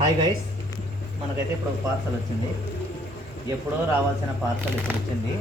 Hi guys, మనకైతే ఇప్పుడు ఒక పార్సల్ వచ్చింది. ఎప్పుడో రావాల్సిన పార్సల్ ఇప్పుడు వచ్చింది.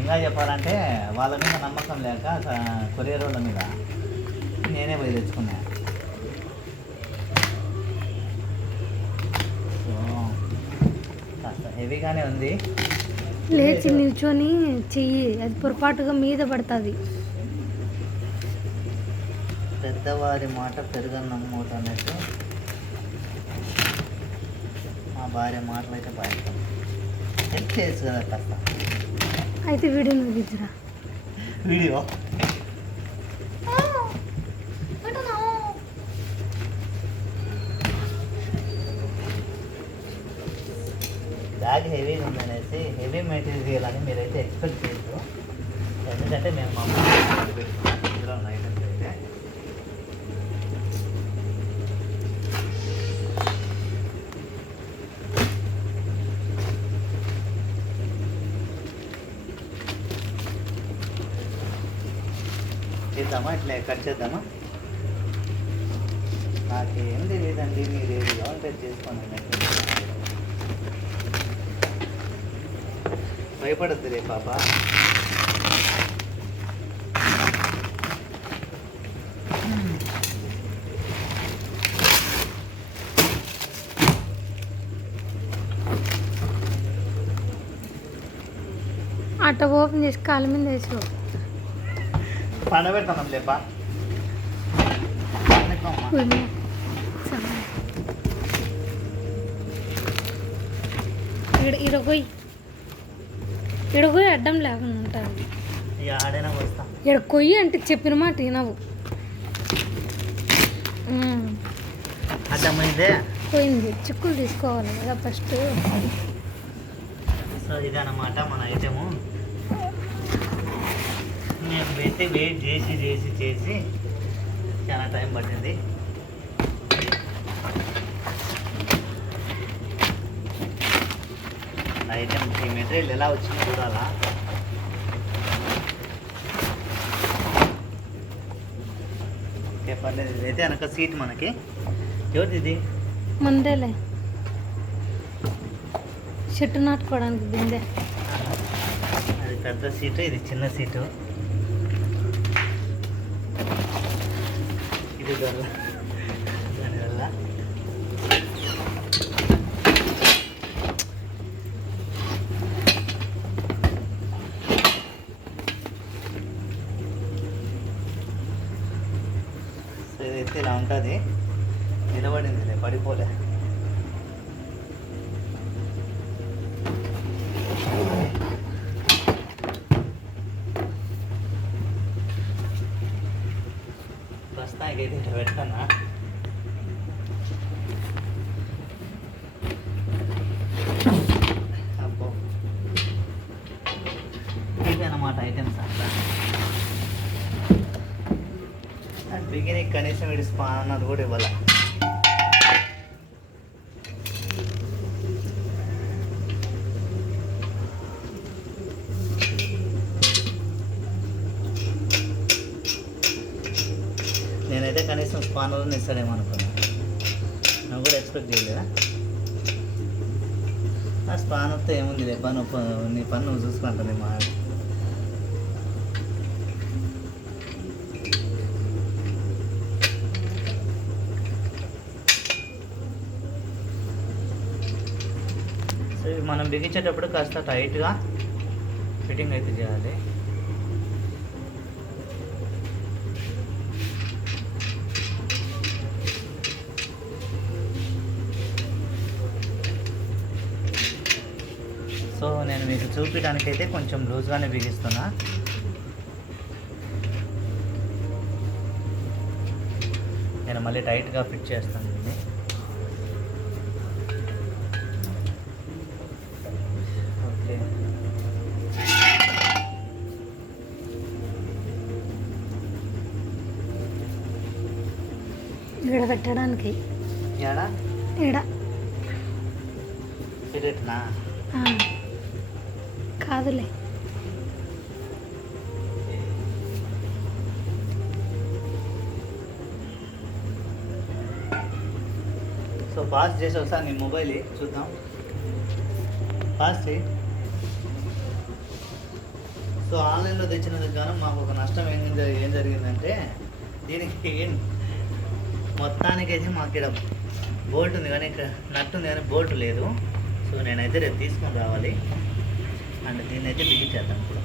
ఇంకా చెప్పాలంటే వాళ్ళ మీద నమ్మకం లేక కొరియర్ వాళ్ళ మీద నేనే పోయి తెచ్చుకున్నా. కాస్త హెవీగానే ఉంది. లేచి నిల్చొని చెయ్యి, అది పొరపాటుగా మీద పడుతుంది. పెద్దవారి మాట పెరుగని నమ్మోట అన్నట్టు మా భార్య మాటలు అయితే బాగుంటుంది. హెల్ప్ చేయొచ్చు కదా కాస్త. అయితే వీడియో ముగించరా. వీడియో బ్యాగ్ హెవీగా ఉందనేసి హెవీ మెటీరియల్ అని మీరైతే ఎక్స్పెక్ట్ చేయొచ్చు. ఎందుకంటే మేము మా ఇందులో ఉన్న ఐటమ్స్ అయితే చేద్దామా, ఇట్లా కట్ చేద్దామా? నాకేం తెలియదండి, మీరు ఏది కావాలంటే చేసుకోండి. భయపడద్దు రే పాప. అట్ట ఓపెన్ చేసి కాళ్ళ మీద వేసావు. పండబెడతాం లేపా. ఇడగొయ్యి అడ్డం లేకుండా ఉంటుంది. ఆడైనా వస్తా. ఇక్కడ కొయ్యి అంటే చెప్పిన మాట వినవు. అడ్డమైందే పోయింది. చిక్కులు తీసుకోవాలి కదా ఫస్ట్. సో ఇదన్నమాట మన ఐటము. మేము వెయిట్ చేసి చాలా టైం పట్టింది. ఐటమ్ ఈ మెటీరియల్ ఎలా వచ్చిందో చూడాలా. ఓకే పర్లేదు. ఇదైతే వెనక సీట్ మనకి. ఎవరిది ఇది? ముందేలే చెట్టు నాటుకోవడానికి బిందె. అది పెద్ద సీటు, ఇది చిన్న సీటు. ఇది దానివల్ల సో ఇదైతే ఇలా ఉంటుంది. నిలబడిందిలే, పడిపోలే. ప్రస్తుతానికి అయితే ఇట్లా పెడతానా. అబ్బో, ఇదన్నమాట ఐటమ్స్ అట్లా. బిగినింగ్ కనీసం వీడి స్పాన్ అన్నది కూడా ఇవ్వాలి. నేనైతే కనీసం స్పానర్ని ఇస్తాడేమో అనుకున్నాను. నువ్వు కూడా ఎక్స్పెక్ట్ చేయలేదా? ఆ స్పానర్తో ఏముంది లేబ్బా, నువ్వు నీ పని నువ్వు చూసుకుంటుంది మా. సో ఇవి మనం బిగించేటప్పుడు కాస్త టైట్గా ఫిట్టింగ్ అయితే చేయాలి. సో నేను మీకు చూపించడానికైతే కొంచెం లూజ్గానే బిగిస్తున్నా. నేను మళ్ళీ టైట్గా ఫిట్ చేస్తాను ఇది. ఓకే, ఈడ పెట్టడానికి. ఏడా ఈడ ఫిట్నా? కాదులే. సో పాస్ చేసి ఒకసారి నీ మొబైల్ చూద్దాం, పాస్ చేయి. సో ఆన్లైన్లో తెచ్చినందుకు గాను మాకు ఒక నష్టం ఏం జరిగిందంటే, దీనికి మొత్తానికైతే మాకు ఇక్కడ బోల్ట్ ఉంది కానీ ఇక్కడ నట్టు ఉంది కానీ బోల్ట్ లేదు. సో నేనైతే రేపు తీసుకొని రావాలి అండ్ దీన్ని అయితే బిగించేద్దాం ఇప్పుడు.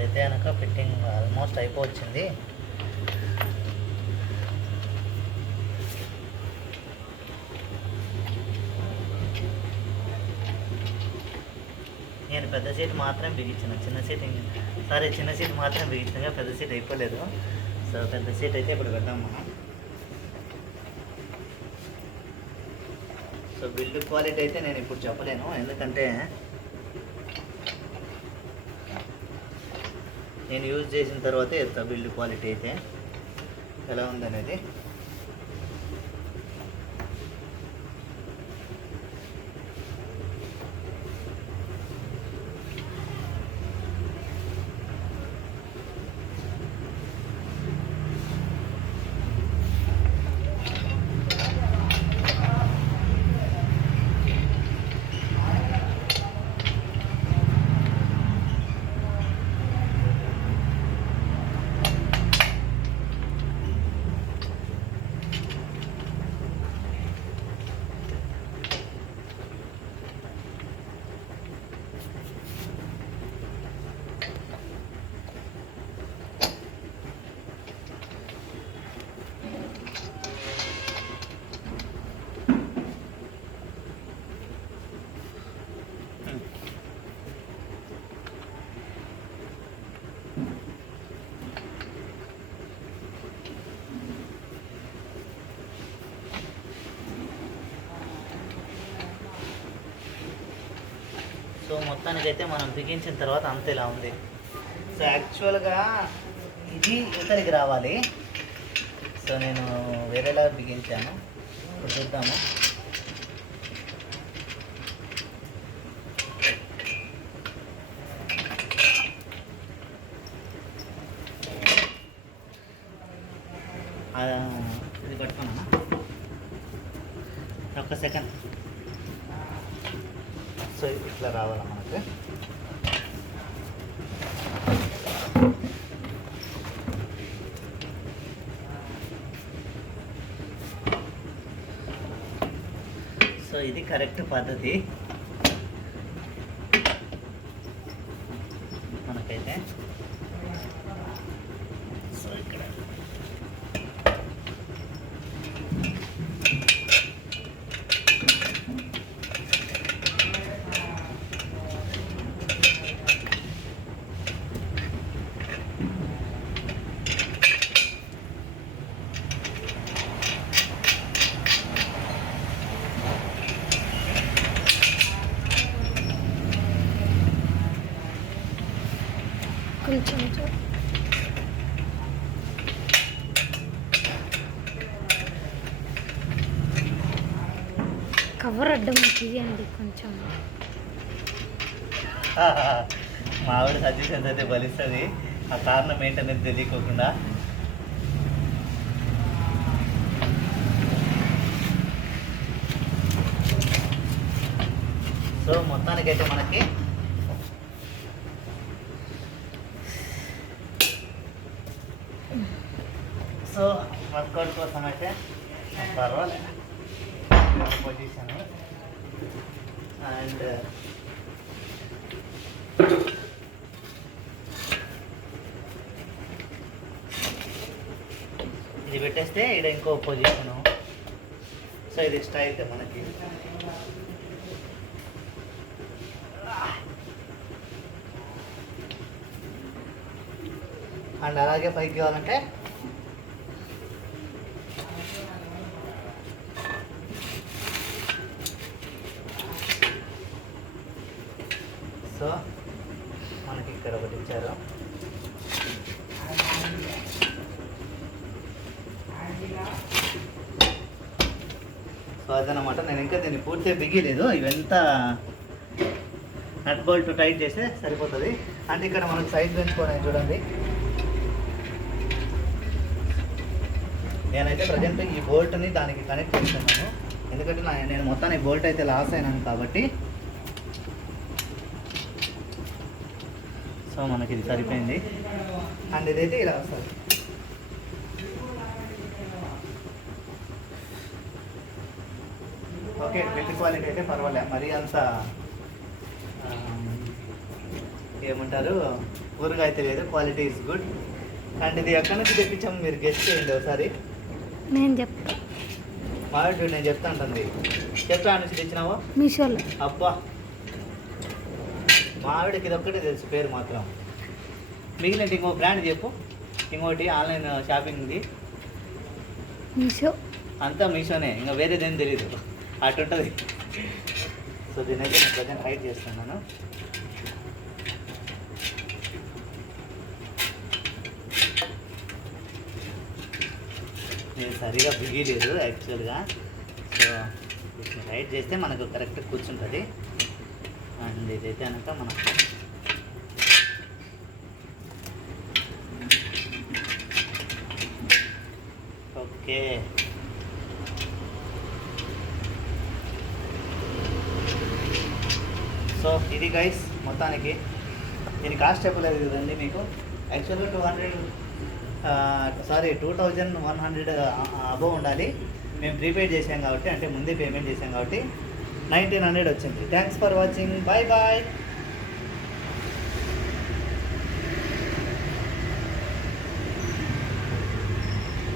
అయితే కనుక ఫిట్టింగ్ ఆల్మోస్ట్ అయిపోవచ్చింది. నేను పెద్ద సీట్ మాత్రం బిగించాను, చిన్న సీట్ చిన్న సీట్ మాత్రం బిగించాను, పెద్ద సీట్ అయిపోలేదు. సో పెద్ద సీట్ అయితే ఇప్పుడు పెడదాం మనం. సో బిల్డ్ క్వాలిటీ అయితే నేను ఇప్పుడు చెప్పలేను, ఎందుకంటే నేను యూజ్ చేసిన తర్వాతే చెప్తా బిల్డ్ క్వాలిటీ అయితే ఎలా ఉందనేది. సో మొత్తానికైతే మనం బిగించిన తర్వాత అంత ఇలా ఉంది. సో యాక్చువల్గా ఇది ఇతరికి రావాలి. సో నేను వేరేలా బిగించాను, ఇప్పుడు చూద్దాము. ఇది పట్టుకున్నా ఒక్క సెకండ్. సో ఇట్లా రావాలా మనకి. సో ఇది కరెక్ట్ పద్ధతి మనకైతే. సో ఇక్కడ కొంచెం కవర్ అడ్డం తీయండి కొంచెం. మా ఆవిడ సజెషన్స్ అయితే బలిస్తుంది, ఆ కారణం ఏంటనేది తెలియకోకుండా. సో మొత్తానికైతే మనకి సో వర్కౌట్ కోసం అయితే పర్వాలేదు పొజిషన్. అండ్ ఇది పెట్టేస్తే ఇక్కడ ఇంకో పొజిషను. సో ఇది ఎక్స్ట్రా అయితే మనకి అండ్ అలాగే పైకి కావాలంటే సో మనకి ఇక్కడ ఒకటి ఇచ్చారు. సో అదనమాట. నేను ఇంకా దీన్ని పూర్తిగా బిగిలేదు. ఇవంతా నట్ బోల్ట్ టైట్ చేస్తే సరిపోతుంది. అంటే ఇక్కడ మనకు సైజ్ పెంచుకోవడానికి చూడండి. నేనైతే ప్రజెంట్ ఈ బోల్ట్ని దానికి కనెక్ట్ చేస్తున్నాను. ఎందుకంటే నేను మొత్తానికి బోల్ట్ అయితే లాస్ అయినాను కాబట్టి. సో మనకి ఇది సరిపోయింది. అండ్ ఇదైతే ఇలా వస్తుంది. ఓకే, పెళ్లి క్వాలిటీ అయితే పర్వాలే, మరీ అంత ఏమంటారు ఊరుగా అయితే లేదు. Quality is good. అండ్ ఇది ఎక్కడి నుంచి తెప్పించాము మీరు గెస్ట్ చేయండి ఒకసారి. నేను చెప్తా. మావిడి నేను చెప్తా ఉంటుంది. చెప్తా నుంచి తెచ్చినావా? మీషోలో. అబ్బా, మావిడికి ఇది ఒక్కటే తెలుసు పేరు మాత్రం. మిగిలిన ఇంకో బ్రాండ్ చెప్పు. ఇంకోటి ఆన్లైన్ షాపింగ్ది. మీషో. అంతా మీషోనే, ఇంకా వేరేదేం తెలీదు. అటుంటుంది. సో దీనైతే నేను ప్రజెంట్ హైడ్ చేస్తున్నాను. నేను సరిగా బిగిలేదు యాక్చువల్గా. సో వీటిని హైడ్ చేస్తే మనకు కరెక్ట్గా కూర్చుంటుంది. అండ్ ఇదైతే కనుక మనం ఓకే. సో ఇది గైస్ మొత్తానికి. దీని కాస్ట్ చెప్పలేదు కదండి మీకు. యాక్చువల్గా 2100 అబోవ్ ఉండాలి. మేము ప్రీపేడ్ చేసాం కాబట్టి, అంటే ముందే పేమెంట్ చేసాం కాబట్టి 1900 వచ్చింది. Thanks for watching. Bye bye.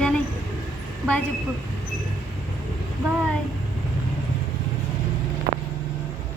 Johnny bye చెప్పు.